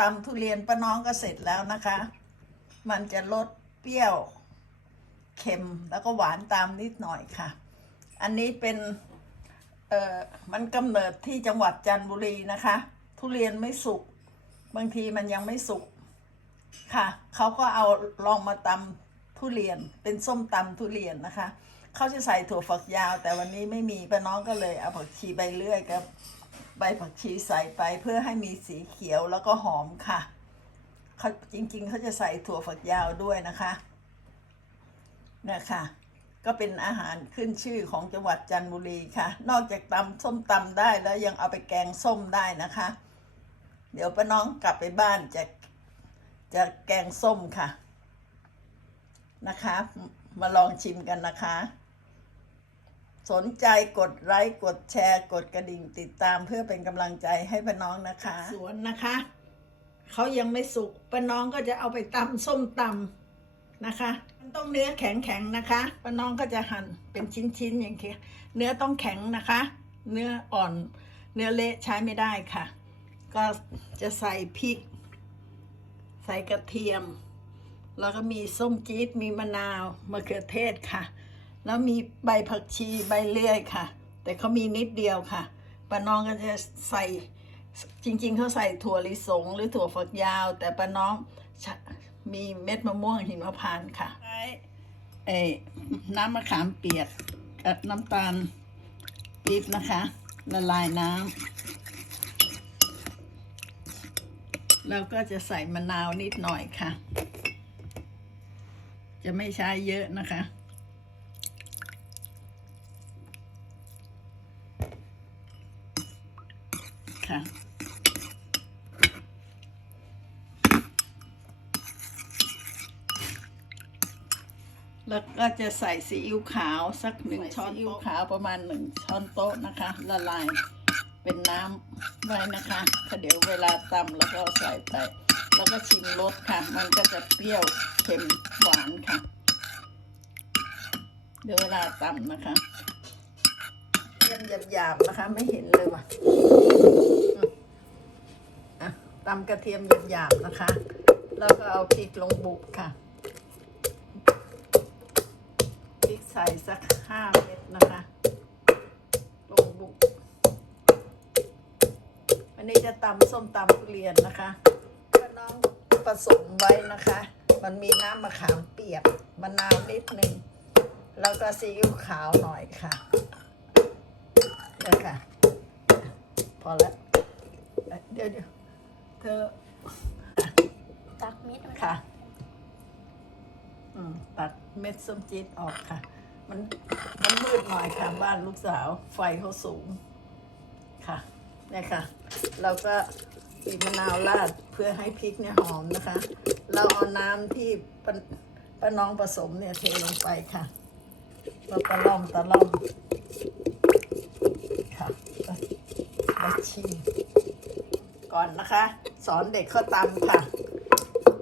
ตำทุเรียนป้าน้องก็เสร็จแล้วนะคะ มันจะลดเปรี้ยวเค็มแล้วก็หวานตามนิดหน่อยค่ะ อันนี้เป็นเอ่อมันกำเนิดที่จังหวัดจันทบุรีนะคะ ทุเรียนไม่สุก บางทีมันยังไม่สุกค่ะเขาก็เอาลองมาตำทุเรียนเป็นส้มตำทุเรียนนะคะเขาจะใส่ถั่วฝักยาว แต่วันนี้ไม่มีป้าน้องก็เลยเอาผักชีใบเลื่อยกับ ใบผักชีใส่ไปเพื่อให้มีสีเขียวแล้วก็หอมค่ะเขาจริงๆเขาจะใส่ถั่วฝักยาวด้วยนะคะเนี่ยค่ะก็เป็นอาหารขึ้นชื่อของจังหวัดจันทบุรีค่ะ นอกจากตำส้มตำได้แล้วยังเอาไปแกงส้มได้นะคะ เดี๋ยวป้าน้องกลับไปบ้านจะจะแกงส้มค่ะนะคะ มาลองชิมกันนะคะ สนใจกดไลค์กดแชร์ กดกระดิ่งติดตามเพื่อเป็นกำลังใจให้ป้าน้องนะคะ สวนนะคะ เขายังไม่สุกป้าน้องก็จะเอาไปตำส้มตำนะคะ มันต้องเนื้อแข็งๆนะคะป้าน้องก็จะหั่นเป็นชิ้นๆอย่างเงี้ยเนื้อต้องแข็งนะคะ เนื้ออ่อน เนื้อเละใช้ไม่ได้ค่ะ ก็จะใส่พริก ใส่กระเทียม แล้วก็มีส้มจี๊ดมีมะนาวมะเขือเทศค่ะ แล้วมีใบผักชีใบเลื่อยค่ะ แต่เขามีนิดเดียวค่ะป้าน้องก็จะใส่จริง ๆเขาใส่ถั่วลิสง หรือถั่วฝักยาว แต่ป้าน้องมีเม็ดมะม่วงหิมพานต์ค่ะใช้เอ่อน้ำมะขามเปียกกับน้ำตาลปี๊บนะคะ ละลายน้ำแล้วก็จะใส่มะนาวนิดหน่อยค่ะ จะไม่ใช้เยอะนะคะ แล้วก็จะใส่ซีอิ๊วขาวสักหนึ่งช้อนซีอิ๊วขาวประมาณหนึ่งช้อนโต๊ะนะคะ ละลายเป็นน้ำไว้นะคะถ้าเดี๋ยวเวลาตำแล้วก็ใส่ไป แล้วก็ชิมรสค่ะ มันก็จะเปรี้ยวเค็มหวานค่ะ เดี๋ยวเวลาตำนะคะเทียมหยาบๆนะคะ ไม่เห็นเลยว่ะอืมอะตำกระเทียมหยาบๆนะคะ แล้วก็เอาพริกลงบุกค่ะ พริก ใส่สักห้าเม็ดนะคะ ลงบุก อันนี้จะตำส้มตำทุเรียนนะคะก็น้องผสมไว้นะคะ มันมีน้ำมะขามเปียกมะนาวนิดนึง แล้วก็ซีอิ๊วขาวหน่อยค่ะนี่ค่ะพอแล้ว เดี๋ยวเดี๋ยวเธอตักมิดมันค่ะ อืม ตัดเม็ดส้มจี๊ดออกค่ะ มันมันมืดหน่อยค่ะบ้านลูกสาวไฟเขาสูงค่ะเนี่ยค่ะ เราก็บีบมะนาวราดเพื่อให้พริกเนี่ยหอมนะคะ เราเอาน้ำที่ป้าป้าน้องผสมเนี่ยเทลงไปค่ะเราตะล่อมตะล่อมค่ะแล้วชิมก่อนนะคะ สอนเด็กเขาตำค่ะ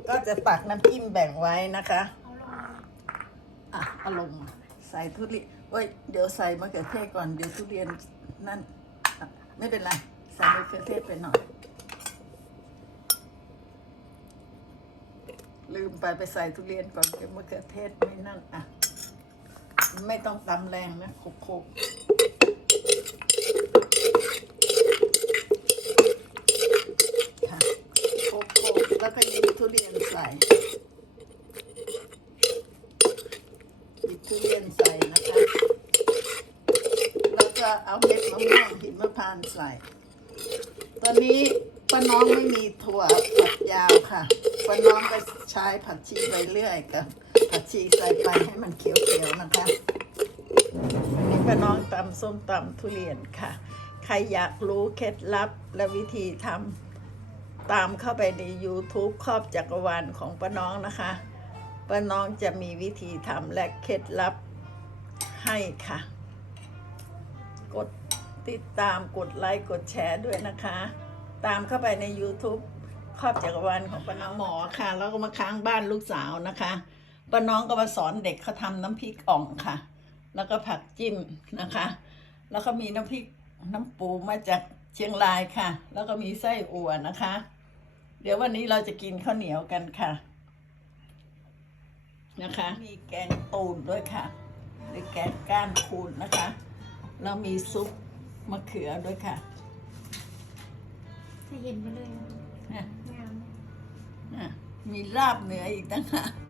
ก็จะตักน้ำจิ้มแบ่งไว้นะคะ อะอาลงมา ใส่ทุเรียนเว้ย เดี๋ยวใส่มะเขือเทศก่อน เดี๋ยวทุเรียนนั่น ไม่เป็นไร ใส่มะเขือเทศไปหน่อย ลืมไปไปใส่ทุเรียนก่อนเดี๋ยวมะเขือเทศไม่นั่นอะ ไม่ต้องตำแรงนะโคกค่ะโคกแล้วก็ยีทุเรียนใส่ หยิบทุเรียนใส่นะคะ แล้วก็เอาเม็ดมะม่วงหิมพานต์ใส่ ตอนนี้ป้าน้องไม่มีถั่วฝักยาวค่ะป้าน้องก็ใช้ผักชีไปเรื่อยกับผักชีใส่ไปให้มันเขียวๆนะคะวันนี้ป้าน้องตำส้มตำทุเรียนค่ะ ใครอยากรู้เคล็ดลับและวิธีทำตามเข้าไปใน YouTube ครอบจักรวาลของป้าน้องนะคะป้าน้องจะมีวิธีทำและเคล็ดลับให้ค่ะ กดติดตามกดไลค์กดแชร์ด้วยนะคะ ตามเข้าไปใน YouTube ครอบจักรวาลของป้าน้องหมอค่ะ แล้วก็มาค้างบ้านลูกสาวนะคะป้าน้องก็มาสอนเด็กเขาทำน้ำพริกอ่องค่ะ แล้วก็ผักจิ้มนะคะ แล้วก็มีน้ำพริกน้ำปูมาจากเชียงรายค่ะ แล้วก็มีไส้อั่วนะคะ เดี๋ยววันนี้เราจะกินข้าวเหนียวกันค่ะ นะคะ มีแกงตูนด้วยค่ะหรือแกงก้านคูนนะคะ แล้วมีซุปมะเขือด้วยค่ะ จะเห็นไปเลยนะงาม อะมีลาบเนื้ออีกต่างหาก